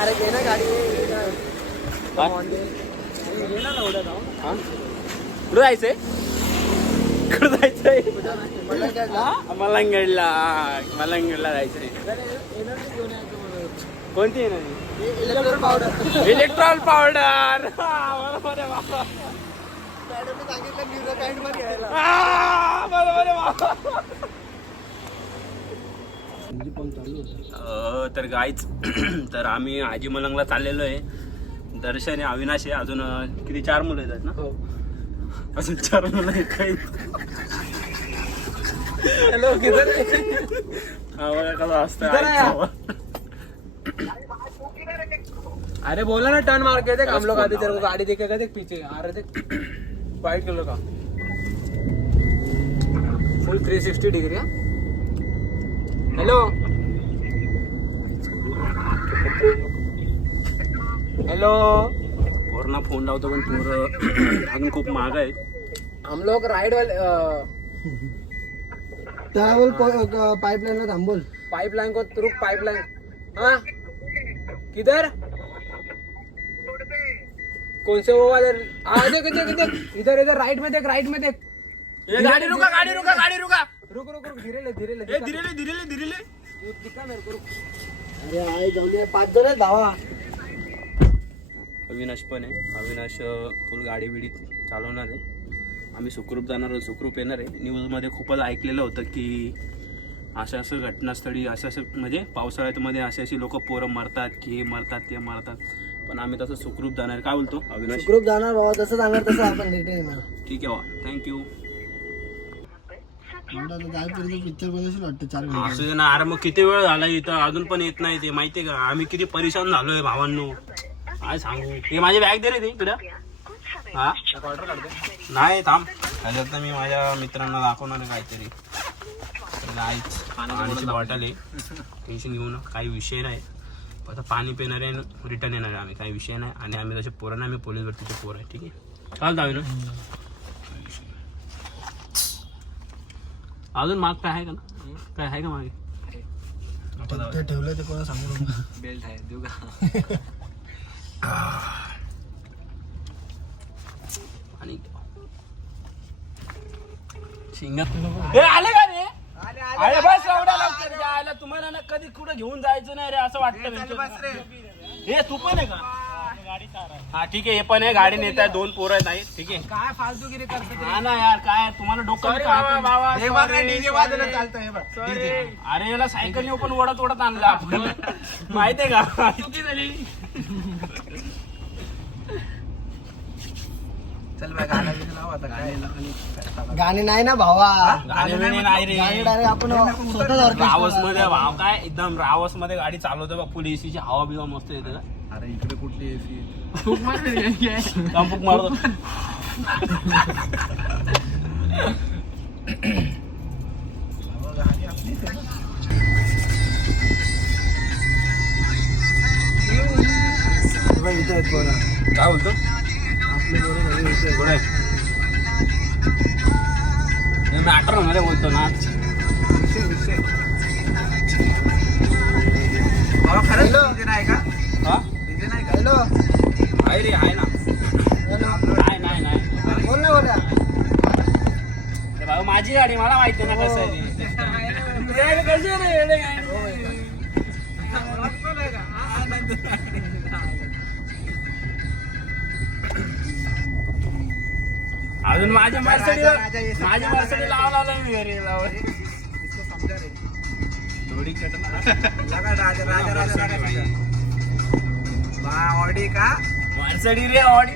अरे घे ना गाडी कुठं जायचंय कुठं जायचंय मलंगडला जायचंय कोणती इलेक्ट्रॉल पावडर इलेक्ट्रॉल पावडर बरोबर आहे बाबा मॅडमने सांगितलं न्यूरो काइंड मध्ये घ्यायला बरोबर आहे बाबा तर गाईच तर आम्ही आजी मलंगला चाललेलो आहे. दर्शन आहे, अविनाश आहे, अजून किती 4 मुलं आहेत ना? अजून 4 मुलं आहेत काही. हॅलो किधर कसं असतं. अरे बोला ना टर्न मार के देख हम लोग आते तेरे को गाड़ी देखेगा देख पीछे आ रहे देख वाइट कलर का फुल 360 डिग्री. हेलो हेलो पोरना फोन लावतो पण पोर अजून खूप महाग आहे. हम लोग राइड वाले पाइपलाइन में थांबोल पाइपलाइन को रुक पाइपलाइन. हाँ किधर कौन से वो वाले देख देख देख इधर इधर राइट में देख गाडी रुका गाडी रुका गाडी रुका रुक रुक रुक धीरे ले धीरे ले धीरे ले धीरे ले धीरे ले. दिखा मेरे को रुक. अरे आए जाऊया 5 जण आहेत धावा. अविनाश पण आहे. अविनाश फुल गाडी बिडी चालवणार आहे. आम्ही सुखरूप जाणार आहोत, सुखरूप येणार आहे. न्यूजमध्ये खूपच ऐकलेलं होतं की असं घटनास्थळी असं म्हणजे पावसाळ्यामध्ये अशी लोक पोरं मरतात की हे मरतात ते मरतात. पण आम्ही तसं सुखरूप जाणार. काय बोलतो अविनाश? सुखरूप जाणार बाबा, जसं सांगणार तसं आपण रिटर्न येणार. ठीक आहे बा, थँक्यू. पिक्चर बनवशील वाटतं 4 असं ना. अरे मग किती वेळ झाला इथं अजून पण येत नाही ते माहितीये का? आम्ही किती परेशान झालोय भावांनो, काय सांगू. हे माझी बॅग दे रे ते इकडं. हा नाही थांब, ह्याच्यात मी माझ्या मित्रांना दाखवणार आहे काहीतरी. पाण्याची बॉटल आहे, टेन्शन घेऊ नका, काही विषय नाही. आता पाणी पिणार आहे, रिटर्न येणार आहे आम्ही, काही विषय नाही. आणि आम्ही तसे पोरं नाही, आम्ही पोलीस भरतीचे पोरं आहे. ठीक आहे, चाल जाऊ ना. अजून माग काय आहे का ना? काय आहे का मागे? ठेवलं ते कोणा सांगू. बेल्ट आहे देऊ का? आणि आले का रे? अरे बस एवढा लवकर जायला तुम्हाला ना कधी कुठं घेऊन जायचं नाही रे असं वाटतं. हे तू पण आहे का? हा ठीक आहे, हे पण आहे. गाडी नेत आहे, 2 पोरं आहेत. नाही ठीक आहे. काय फालतूगिरी करतो. हा ना यार, काय तुम्हाला डोकं अरे याला सायकल पण ओढत ओढत आणलं आपण माहितीये का? चुकी झाली. चल गाणे नाही ना भावा, गाडी नाही रे. डायरेक्ट आपण रावस मध्ये भाव काय एकदम रावस मध्ये गाडी चालवतो बा. फुल एसीची हवा बिवा मस्त येते का? अरे इकडे कुठली एसी फूक मारतो. काय बोलतो मॅटर मध्ये बोलतो ना. नाही का? हा नाही का? हॅलो आहे रे, आहे ना. नाही बोल ना बोला. बाबा माझी गाडी, मला माहिती ना कसं आहे. अजून माझ्या मर्सिडीज लावला मी घरी लावून. ऑडी का? मर्सिडी रे, ऑडी.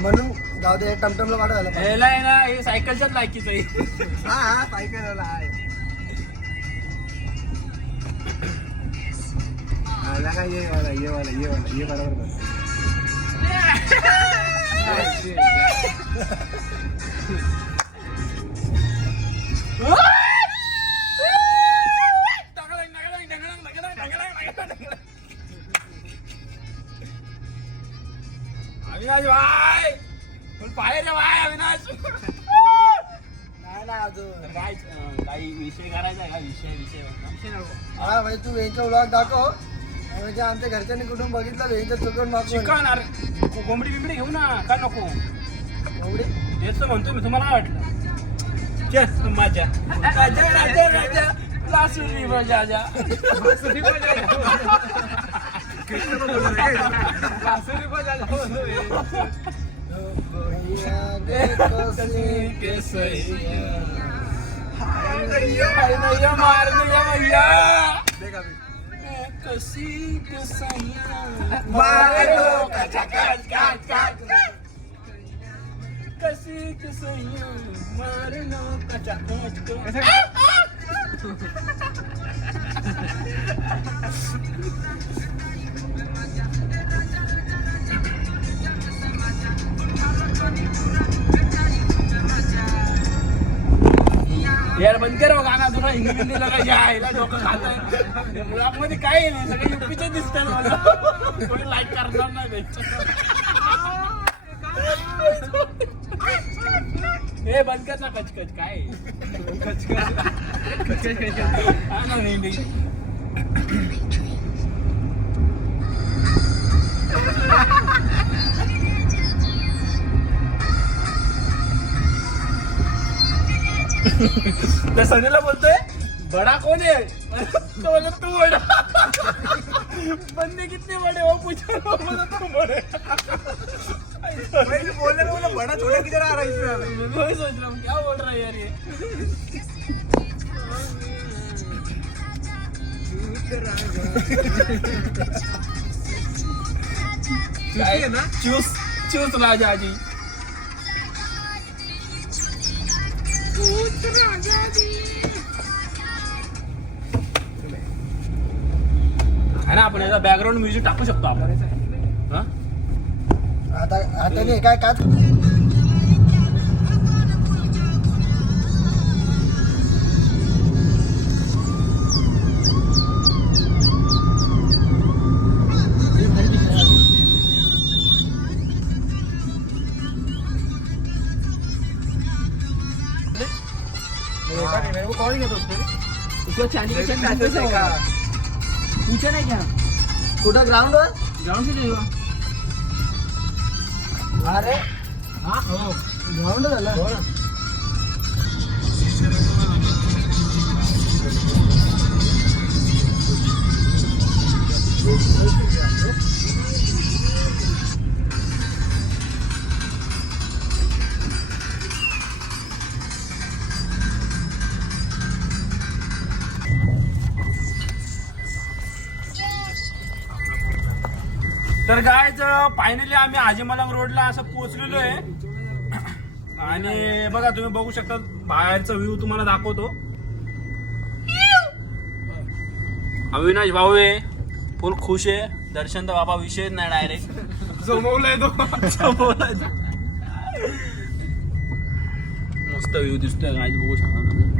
म्हणून जाऊ दे, टमटमला वाढवायला आहे ना. हे सायकलच्याच लायकीच आहे. हा सायकल आहे. काय ये बरोबर. अविनाश भाई, पाय रे भाई. अविनाश नाही अजून काय काही विषय करायचा आहे का विषय हा म्हणजे तू वेंचा व्लॉग दाखव म्हणजे आमच्या घरच्यांनी कुठून बघितलं वेंचा चुकून मागून चिकन अरे कोंबडी बिंबडी घेऊ ना का नको एवढी तेच तर म्हणतो मी तुम्हाला काय वाटलं चल माझ्या राजा राजा राजा लासुरी बजा जा बासुरी बजा यार बंद कर गाणं तुला हिंदी लगा यायला डोकं खात ब्लॉग मध्ये काय नाही सगळे युपीचे दिसतात मला कोणी लाईक करणार नाही हे बंद कर ना कचकच काय हा ना हिंदी त्या सनीला बोलतोय बडा कोण है तो बोला तू बडा बंदे कितने बड़े हो पूछा तो बोला तू बड़े बोल रहे बोला बड़ा छोटा किधर आ रहा है इसमें मैं वही सोच रहा हूँ क्या बोल रहा है यार ये है ना चूस चूस राजा जी है ना आपण याचा बॅकग्राऊंड म्युझिक टाकू शकतो आपण हा आता हाताने काय काच कौन घेतो पूछा नाही क्या कुठं ग्राउंड वर ग्राउंड से जाएगा अरे हाँ हो ग्राउंड झालं तर काय फायनली आम्ही हाजीमलम रोडला असं पोहोचलेलो आहे आणि बघा तुम्ही बघू शकता बाहेरचा व्ह्यू तुम्हाला दाखवतो अविनाश भाऊ आहे फुल खुश आहे दर्शन तर बाबा विषयच नाही डायरेक्ट जमवलाय तो मस्त व्ह्यू दिसतोय काय बघू शकता तुम्ही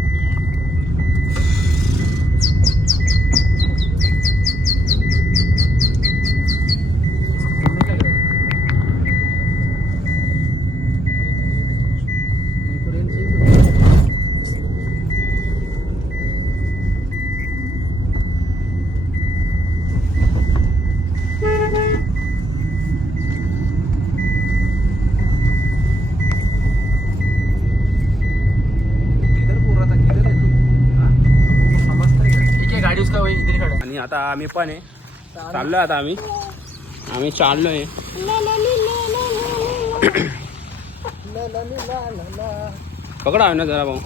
आणि आता आम्ही पण आहे चाललोय आता आम्ही चाललोय पकडा ना जरा भाऊ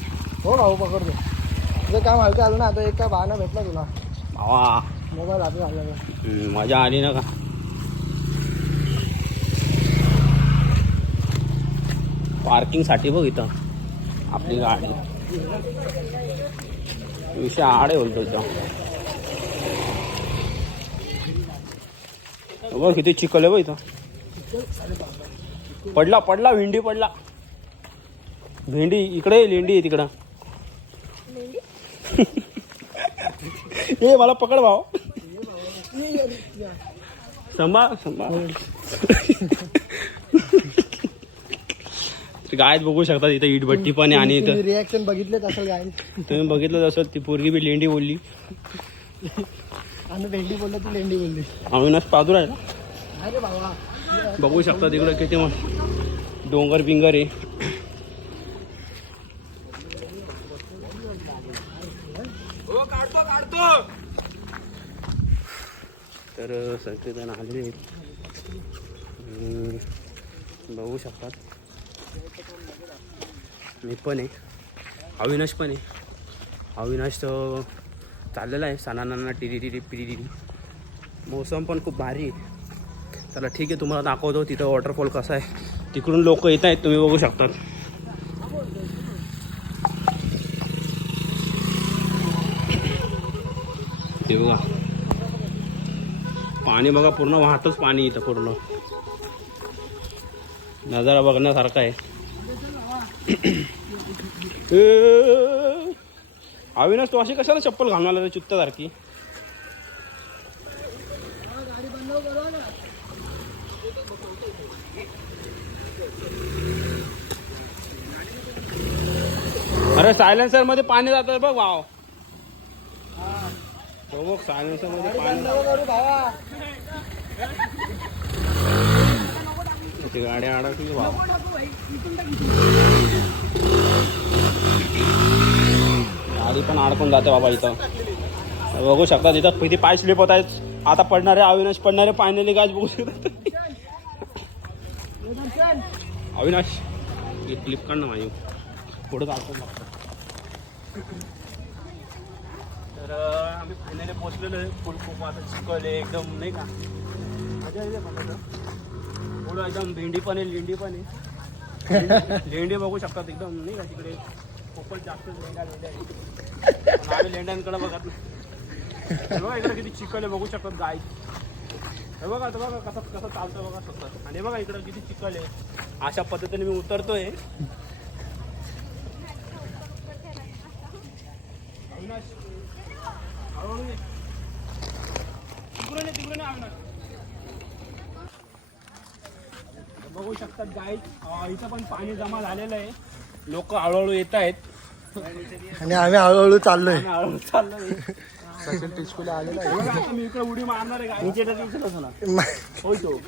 हो भाऊ पकडतो तुझं काम हलकं आलं ना आता एक काय बहाणा भेटला तुला भावा मोबाईल हाती झाला मजा आली ना का पार्किंग साठी बघ इथं आपली गाडी विषय आडे बोलतो इथं बघ किती चिखल आहे बघ इथं पडला भेंडी पडला भेंडी इकडे लेंडी आहे तिकडं ए मला पकड भाव सांभाळ गायत बघू शकता इथं इटभट्टी पण आहे आणि इथं रिॲक्शन बघितलेच असेल गाय तुम्ही बघितलं असेल ती पोरगी बी लेंडी बोलली. आम्ही भेंडी बोललो ती लेंडी बोलली. अविनाश पादूर आहे ना अरे बाबा बघू शकता तिकडं किती मग डोंगर बिंगर आहे. तर सगळेजण आलेले आहेत. बघू शकतात मी पण आहे अविनाश पण आहे. अविनाश तर चाललेला आहे सणांना टिरी पिरी. मोसम पण खूप भारी आहे. चला ठीक आहे तुम्हाला दाखवतो तिथं वॉटरफॉल कसा आहे. तिकडून लोक येत आहेत तुम्ही बघू शकतात. ते बघा पाणी बघा पूर्ण वाहतच पाणी इथं पूर्ण नजारा बघण्यासारखा आहे. अविनाश तू अशी कशाला चप्पल घालून आला चुत्तासारखी. अरे सायलेन्सर मध्ये पाणी जात बघ वाव. बघ सायलेन्सर मध्ये पाणी गाड्या अडकली भाव. गाडी पण अडकून जाते बाबा इथं बघू शकता. तिथं किती पाय स्लिप होत आहेत. आता पडणारे अविनाश पडणारे फायनली गाज बघू शकतात. अविनाश क्लिप काढ ना माझी पुढं चालतो. तर आम्ही फायनली पोचलेलो आहे. फुल खूप आता चिकले एकदम नाही का मजा येते. पुढं एकदम भेंडी पण आहे लेंडी पण आहे. लेंडी बघू शकतात एकदम नाही का तिकडे खूपच जास्त लेंड्या आहे. आम्ही लेंड्यांकडे बघत बघा इकडे किती चिकल आहे बघू शकतात गाय. हे बघा आता बघा कसं कसं चालतं बघा स्वतः. आणि बघा इकडं किती चिकल आहे. अशा पद्धतीने मी उतरतोय. बघू शकतात गाय इथं पण पाणी जमा झालेलं आहे. लोक हळूहळू येत आहेत आणि आम्ही हळूहळू चाललोय. हळूहळू चाललोय. सचिन टिचकुले आलेला आहे. आता मी इकडे उडी मारणार आहे गाय होय तो.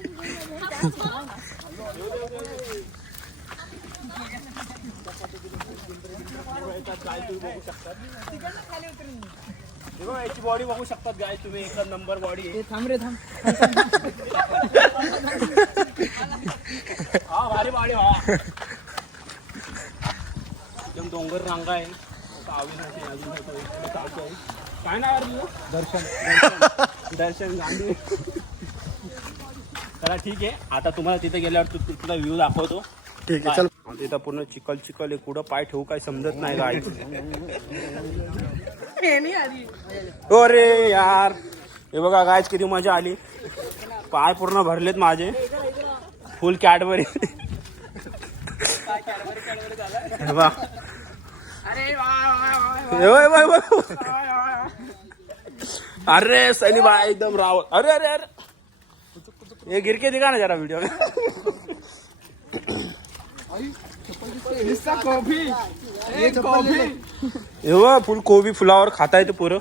गाय तुम्ही बघू शकतात. याची बॉडी बघू शकतात गाय तुम्ही एक नंबर बॉडी आहे. थांब रे थांब. हा भारी बॉडी हा एकदम डोंगर रांगा आहे. काय नाव आहे दर्शन गांधी. चला ठीक आहे आता तुम्हाला तिथे गेल्यावर तुला व्ह्यू दाखवतो. ठीक आहे चल. तिथं पूर्ण चिखल आहे. कुठं पाय ठेवू काय समजत नाही गाडी. अरे यार हे बघा गायच किती मजा आली. पाय पूर्ण भरलेत माझे फुल कॅडबरी. अरे सनी भाई एकदम रावत. अरे अरे अरे ये गिरके दिखा ना जरा वीडियो में. फुल कोबी फुलावर खाता येते पुरं.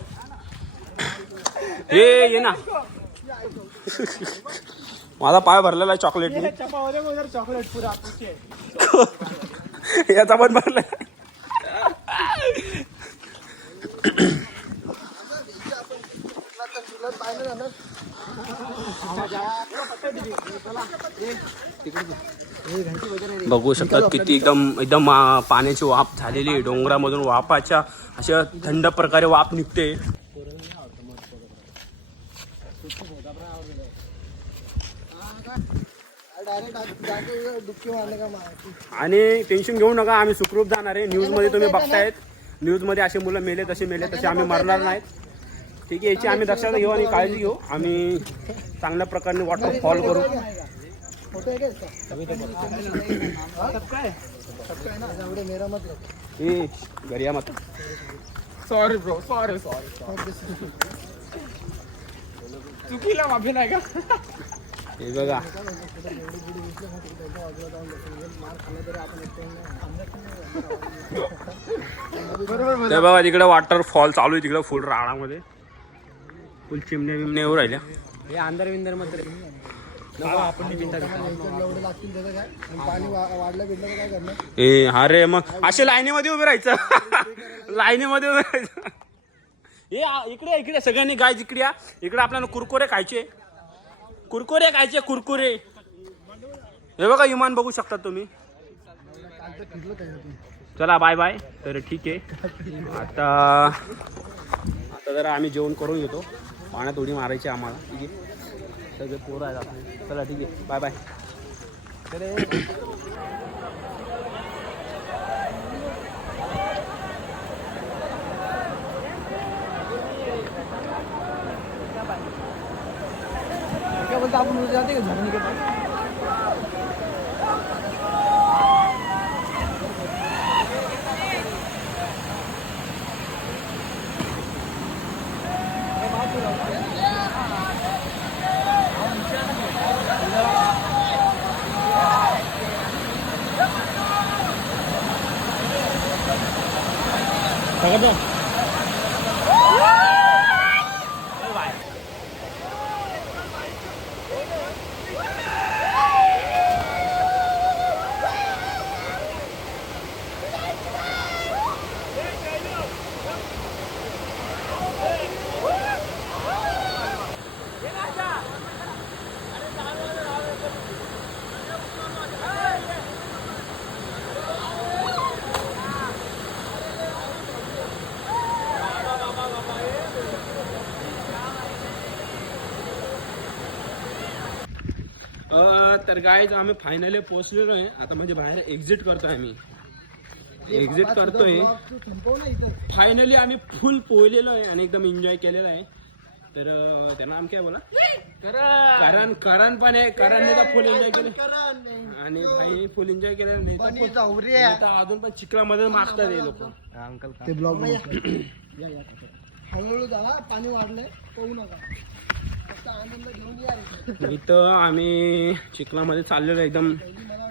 ये ना माझा पाय भरलेला आहे चॉकलेट. चॉकलेट पुरा याचा पण भरलाय. बघू शकतात किती एकदम पाण्याची वाफ झालेली आहे. डोंगरामधून वाफाच्या अशा थंड प्रकारे वाफ निघते. आणि टेन्शन घेऊ नका आम्ही सुखरूप जाणार आहे. न्यूज मध्ये तुम्ही बघतायत न्यूज मध्ये असे मुलं मेले तसे आम्ही मरणार नाहीत. ठीक आहे याची आम्ही दक्षता घेऊ आणि काळजी घेऊ. आम्ही चांगल्या प्रकारे वॉटरफॉल करू. घरिया मत सॉरी ब्रो सॉरी चुकीला माफी नाही का. हे बघा ते बघा तिकडे वॉटरफॉल चालू आहे तिकडे फुल राळामध्ये फुल चिमणे बिमणे येऊ राहिल्या. हे अंदर विंदर मध्ये आपण एवढं लागतील त्याचं काय आणि पाणी वाढलं बिडलं तर काय करणार. ए हा रे मग असे लाईनीमध्ये उभे राहायचं लाईनीमध्ये उभे राहायचं. हे इकडे इकडे सगळ्यांनी गाय इकडे या. इकडे आपल्याला कुरकुरे खायचे कुरकुरे. हे बघा विमान बघू शकता तुम्ही. चला बाय बाय. तर ठीक आहे आता जरा आम्ही जेवण करून घेतो. पाण्यात उडी मारायची आम्हाला. ठीक आहे सगळे पोरं आहेत आपले. चला ठीक आहे बाय बाय. क्या बोलते आपण उद्या जाते का झरने के पास. तर गाईज आम्ही फायनली पोहोचलेलो आहे. आता म्हणजे बाहेर एक्झिट करतोय आम्ही. फायनली आम्ही फुल पोहलेलो आहे आणि एकदम एन्जॉय केलेला आहे. तर त्यांना आम काय बोला करण पण आहे. करणने तर फुल एन्जॉय केलं आणि भाई फुल एन्जॉय केलेला नाही तर अजून पण चिखलामध्ये मागतात हे लोक. ते ब्लॉग हळूहळू जा पाणी वाढलंय पोहू नका. आनंद घेऊन या. इथं आम्ही चिखलामध्ये चाललेलो एकदम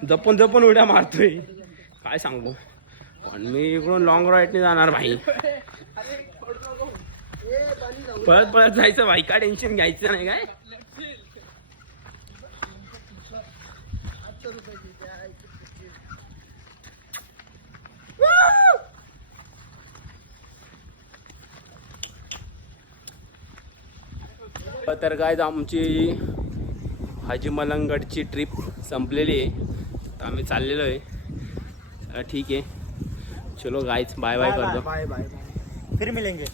जपून उड्या मारतोय. काय सांगू पण मी इकडून लॉंग राईडने जाणार भाई. पळत जायचं भाई. काय टेन्शन घ्यायचं नाही काय. तर गाईज आमची हाजी मलंगगडची ट्रिप संपलेली आहे. तर आम्ही चाललेलो आहे. ठीक आहे चलो गाईज बाय बाय करतो. बाय बाय फिर मिलेंगे.